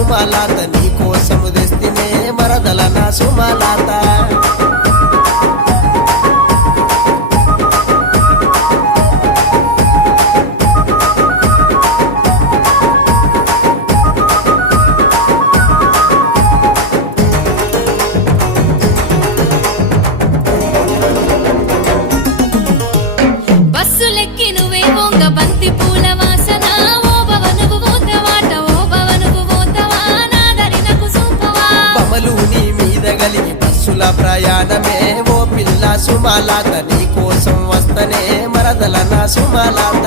సుమలాత నీ కోసము తెస్తినే మరదల నా సుమలాత బస్సులెక్కి నువ్వే వంగ బంతి పూల వాసన ఓ భవనుకు పోతవాట ఓ భవనుకు పోతవా నా దరినకు చూపవా బమలు నీ మీద గలిగి బస్సుల ప్రయాణమే ఓ పిల్ల సుమలాత నీ కోసం వస్తనే మరదల నా సుమలాత